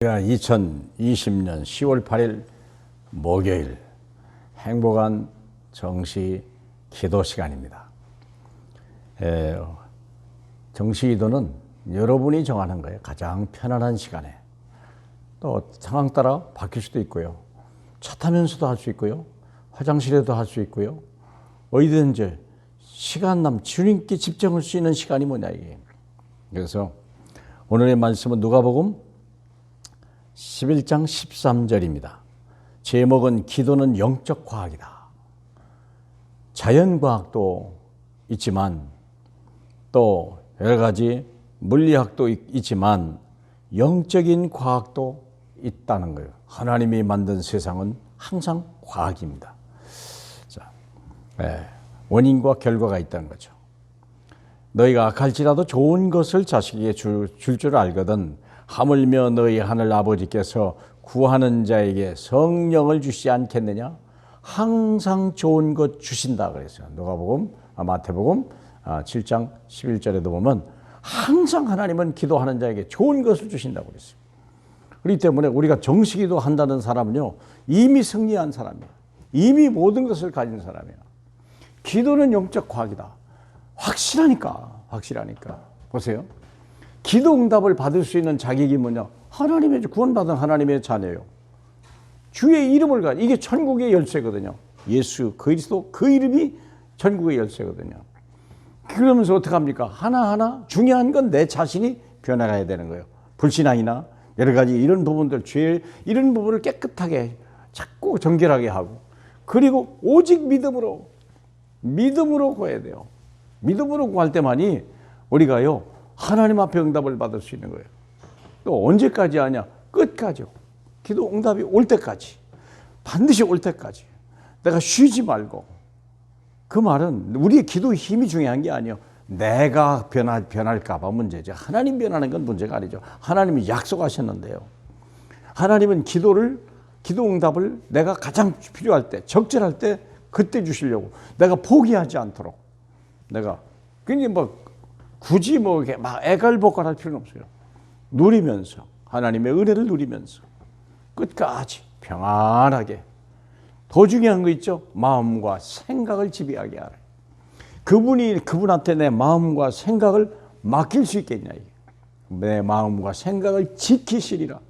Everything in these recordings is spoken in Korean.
2020년 10월 8일 목요일 행복한 정시 기도 시간입니다. 정시 기도는 여러분이 정하는 거예요. 가장 편안한 시간에. 또 상황 따라 바뀔 수도 있고요. 차 타면서도 할 수 있고요. 화장실에도 할 수 있고요. 어디든지 시간 주님께 집중할 수 있는 시간이 뭐냐 이게. 그래서 오늘의 말씀은 누가복음 11장 13절입니다. 제목은 기도는 영적 과학이다. 자연과학도 있지만 또 여러 가지 물리학도 있지만 영적인 과학도 있다는 거예요. 하나님이 만든 세상은 항상 과학입니다. 자, 원인과 결과가 있다는 거죠. 너희가 악할지라도 좋은 것을 자식에게 줄 알거든 하물며 너희 하늘 아버지께서 구하는 자에게 성령을 주시지 않겠느냐? 항상 좋은 것 주신다 그랬어요. 누가복음, 마태복음 7장 11절에도 보면 항상 하나님은 기도하는 자에게 좋은 것을 주신다고 그랬어요. 그렇기 때문에 우리가 정식기도 한다는 사람은요, 이미 승리한 사람이에요. 이미 모든 것을 가진 사람이에요. 기도는 영적 과학이다. 확실하니까. 보세요. 기도 응답을 받을 수 있는 자격이 뭐냐? 하나님의 구원받은 하나님의 자녀예요. 주의 이름을 가지고 이게 천국의 열쇠거든요. 예수 그리스도 그 이름이 천국의 열쇠거든요. 그러면서 어떻게 합니까? 하나하나 중요한 건 내 자신이 변해가야 되는 거예요. 불신앙이나 여러 가지 이런 부분들, 죄 이런 부분을 깨끗하게 자꾸 정결하게 하고, 그리고 오직 믿음으로 구해야 돼요. 믿음으로 구할 때만이 우리가요 하나님 앞에 응답을 받을 수 있는 거예요. 또 언제까지 하냐? 끝까지요. 기도 응답이 올 때까지. 반드시 올 때까지. 내가 쉬지 말고. 그 말은 우리의 기도의 힘이 중요한 게 아니에요. 내가 변할까 봐 문제죠. 하나님 변하는 건 문제가 아니죠. 하나님이 약속하셨는데요. 하나님은 기도 응답을 내가 가장 필요할 때, 적절할 때 그때 주시려고. 내가 포기하지 않도록. 내가 굉장히 굳이 이렇게 막 애갈복갈할 필요는 없어요. 누리면서 하나님의 은혜를 누리면서 끝까지 평안하게. 더 중요한 거 있죠? 마음과 생각을 지배하게 하라. 그분한테 내 마음과 생각을 맡길 수 있겠냐 이게. 내 마음과 생각을 지키시리라.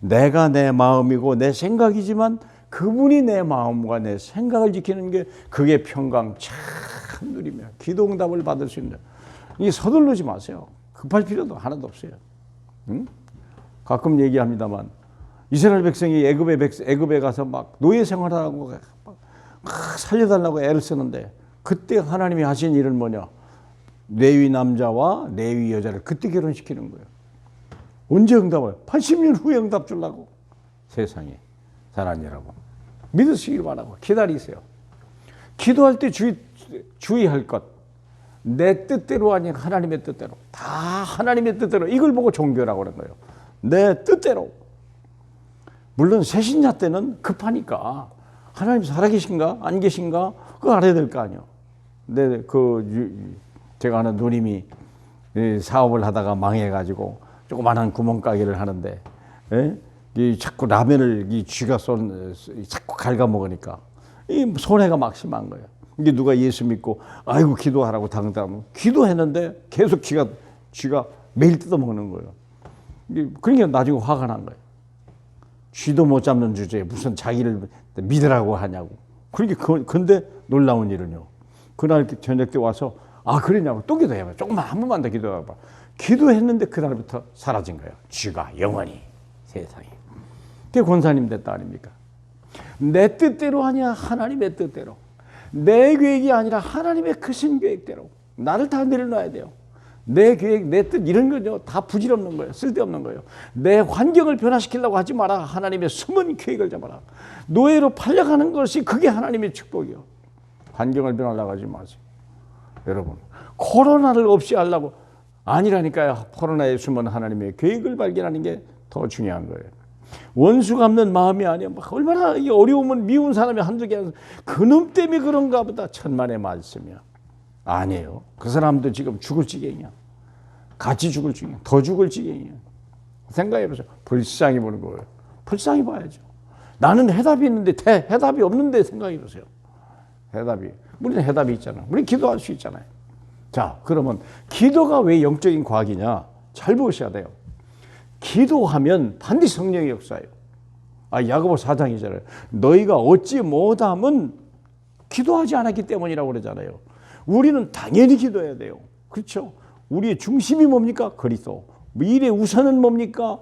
내가 내 마음이고 내 생각이지만 그분이 내 마음과 내 생각을 지키는 게 그게 평강 참 누리며 기도응답을 받을 수 있는. 이게 서두르지 마세요. 급할 필요도 하나도 없어요. 응? 가끔 얘기합니다만 이스라엘 백성이 애굽에 가서 막 노예 생활하고 막 살려달라고 애를 쓰는데 그때 하나님이 하신 일은 뭐냐? 레위 남자와 레위 여자를 그때 결혼시키는 거예요. 언제 응답을? 80년 후에 응답 주려고. 세상에 사랑하는 여러분, 믿으시길 바라고 기다리세요. 기도할 때 주의할 것. 내 뜻대로 아닌 하나님의 뜻대로. 다 하나님의 뜻대로. 이걸 보고 종교라고 그런 거예요. 내 뜻대로. 물론 새신자 때는 급하니까 하나님 살아계신가 안 계신가 그거 알아야 될 거 아니에요. 제가 아는 누님이 사업을 하다가 망해가지고 조그만한 구멍가게를 하는데 자꾸 라면을 쥐가 자꾸 갉아먹으니까 손해가 막 심한 거예요. 이게 누가 예수 믿고 아이고 기도하라고 당당하면 기도했는데 계속 쥐가 매일 뜯어먹는 거예요. 그러니까 나중에 화가 난 거예요. 쥐도 못 잡는 주제에 무슨 자기를 믿으라고 하냐고. 근데 놀라운 일은요. 그날 저녁 때 와서 그러냐고 또 기도해봐. 조금만 한 번만 더 기도해봐. 기도했는데 그날부터 사라진 거예요. 쥐가 영원히 세상에. 그게 권사님 됐다 아닙니까? 내 뜻대로 하냐 하나님의 뜻대로. 내 계획이 아니라 하나님의 크신 계획대로 나를 다 내려놔야 돼요. 내 계획, 내 뜻 이런 건요 다 부질없는 거예요. 쓸데없는 거예요. 내 환경을 변화시키려고 하지 마라. 하나님의 숨은 계획을 잡아라. 노예로 팔려가는 것이 그게 하나님의 축복이요. 환경을 변하려고 하지 마세요. 여러분, 코로나를 없이 하려고 아니라니까요. 코로나에 숨은 하나님의 계획을 발견하는 게 더 중요한 거예요. 원수 갚는 마음이 아니야. 얼마나 어려우면 미운 사람이 한두 개, 그놈 때문에 그런가 보다. 천만의 말씀이야. 아니에요. 그 사람도 지금 죽을 지경이야. 같이 죽을 지경이야. 더 죽을 지경이야. 생각해보세요. 불쌍히 보는 거예요. 불쌍히 봐야죠. 나는 해답이 있는데 해답이 없는데 생각해 보세요. 해답이. 우리는 해답이 있잖아. 우리는 기도할 수 있잖아요. 자, 그러면 기도가 왜 영적인 과학이냐? 잘 보셔야 돼요. 기도하면 반드시 성령의 역사예요. 야고보 4장이잖아요. 너희가 얻지 못함은 기도하지 않았기 때문이라고 그러잖아요. 우리는 당연히 기도해야 돼요. 그렇죠? 우리의 중심이 뭡니까? 그리스도. 일의 우선은 뭡니까?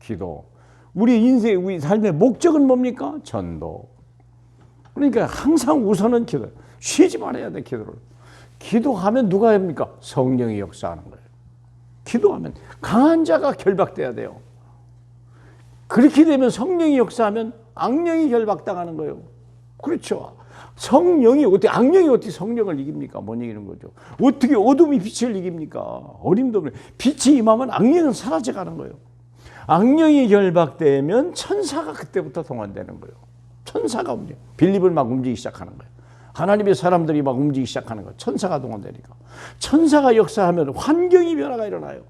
기도. 우리 인생, 우리 삶의 목적은 뭡니까? 전도. 그러니까 항상 우선은 기도. 쉬지 말아야 돼, 기도를. 기도하면 누가 합니까? 성령이 역사하는 거예요. 기도하면 강한 자가 결박돼야 돼요. 그렇게 되면 성령이 역사하면 악령이 결박당하는 거예요. 그렇죠. 악령이 어떻게 성령을 이깁니까? 못 이기는 거죠. 어떻게 어둠이 빛을 이깁니까? 어림도 없는. 빛이 임하면 악령은 사라져가는 거예요. 악령이 결박되면 천사가 그때부터 동원되는 거예요. 천사가 움직여. 빌립을 막 움직이기 시작하는 거예요. 하나님의 사람들이 막 움직이기 시작하는 거예요. 천사가 동원되니까. 천사가 역사하면 환경이 변화가 일어나요.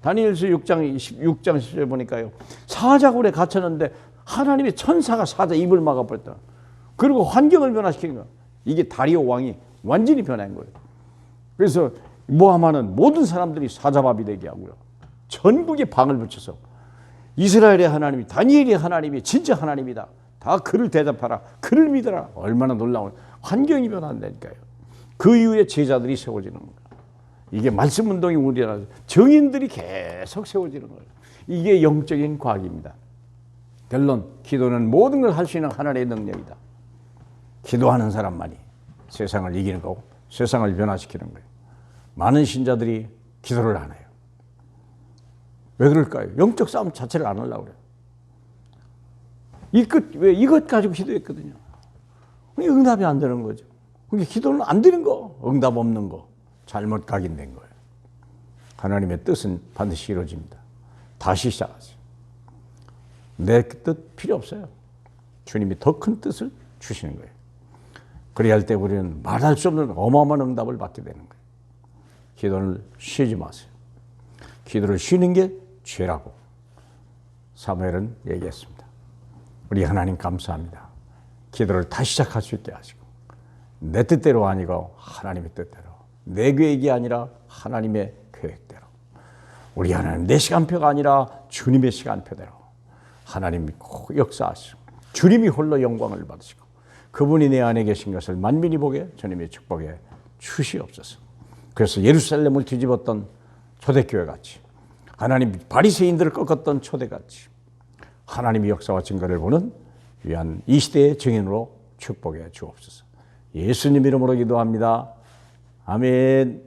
다니엘서 6장 10절 보니까요. 사자굴에 갇혔는데 하나님의 천사가 사자 입을 막아버렸다. 그리고 환경을 변화시키는 거예요. 이게 다리오 왕이 완전히 변한 거예요. 그래서 모함하는 모든 사람들이 사자밥이 되게 하고요. 전국에 방을 붙여서 이스라엘의 하나님이, 다니엘의 하나님이 진짜 하나님이다. 다 그를 대접하라. 그를 믿어라. 얼마나 놀라운 환경이 변한다니까요. 그 이후에 제자들이 세워지는 거예요. 이게 말씀 운동이 우리나라 정인들이 계속 세워지는 거예요. 이게 영적인 과학입니다. 결론, 기도는 모든 걸 할 수 있는 하나님의 능력이다. 기도하는 사람만이 세상을 이기는 거고 세상을 변화시키는 거예요. 많은 신자들이 기도를 안 해요. 왜 그럴까요? 영적 싸움 자체를 안 하려고 그래요. 왜 이것 가지고 기도했거든요. 응답이 안 되는 거죠. 그게 기도는 안 되는 거, 응답 없는 거, 잘못 각인된 거예요. 하나님의 뜻은 반드시 이루어집니다. 다시 시작하세요. 내 뜻 필요 없어요. 주님이 더 큰 뜻을 주시는 거예요. 그래야 할 때 우리는 말할 수 없는 어마어마한 응답을 받게 되는 거예요. 기도를 쉬지 마세요. 기도를 쉬는 게 죄라고 사무엘은 얘기했습니다. 우리 하나님 감사합니다. 기도를 다시 시작할 수 있게 하시고 내 뜻대로 아니고 하나님의 뜻대로, 내 계획이 아니라 하나님의 계획대로, 우리 하나님 내 시간표가 아니라 주님의 시간표대로 하나님이 꼭 역사하시고 주님이 홀로 영광을 받으시고 그분이 내 안에 계신 것을 만민이 보게 주님의 축복에 주시옵소서. 그래서 예루살렘을 뒤집었던 초대교회 같이, 하나님 바리새인들을 꺾었던 초대같이 하나님의 역사와 증거를 보는 위한 이 시대의 증인으로 축복해 주옵소서. 예수님 이름으로 기도합니다. 아멘.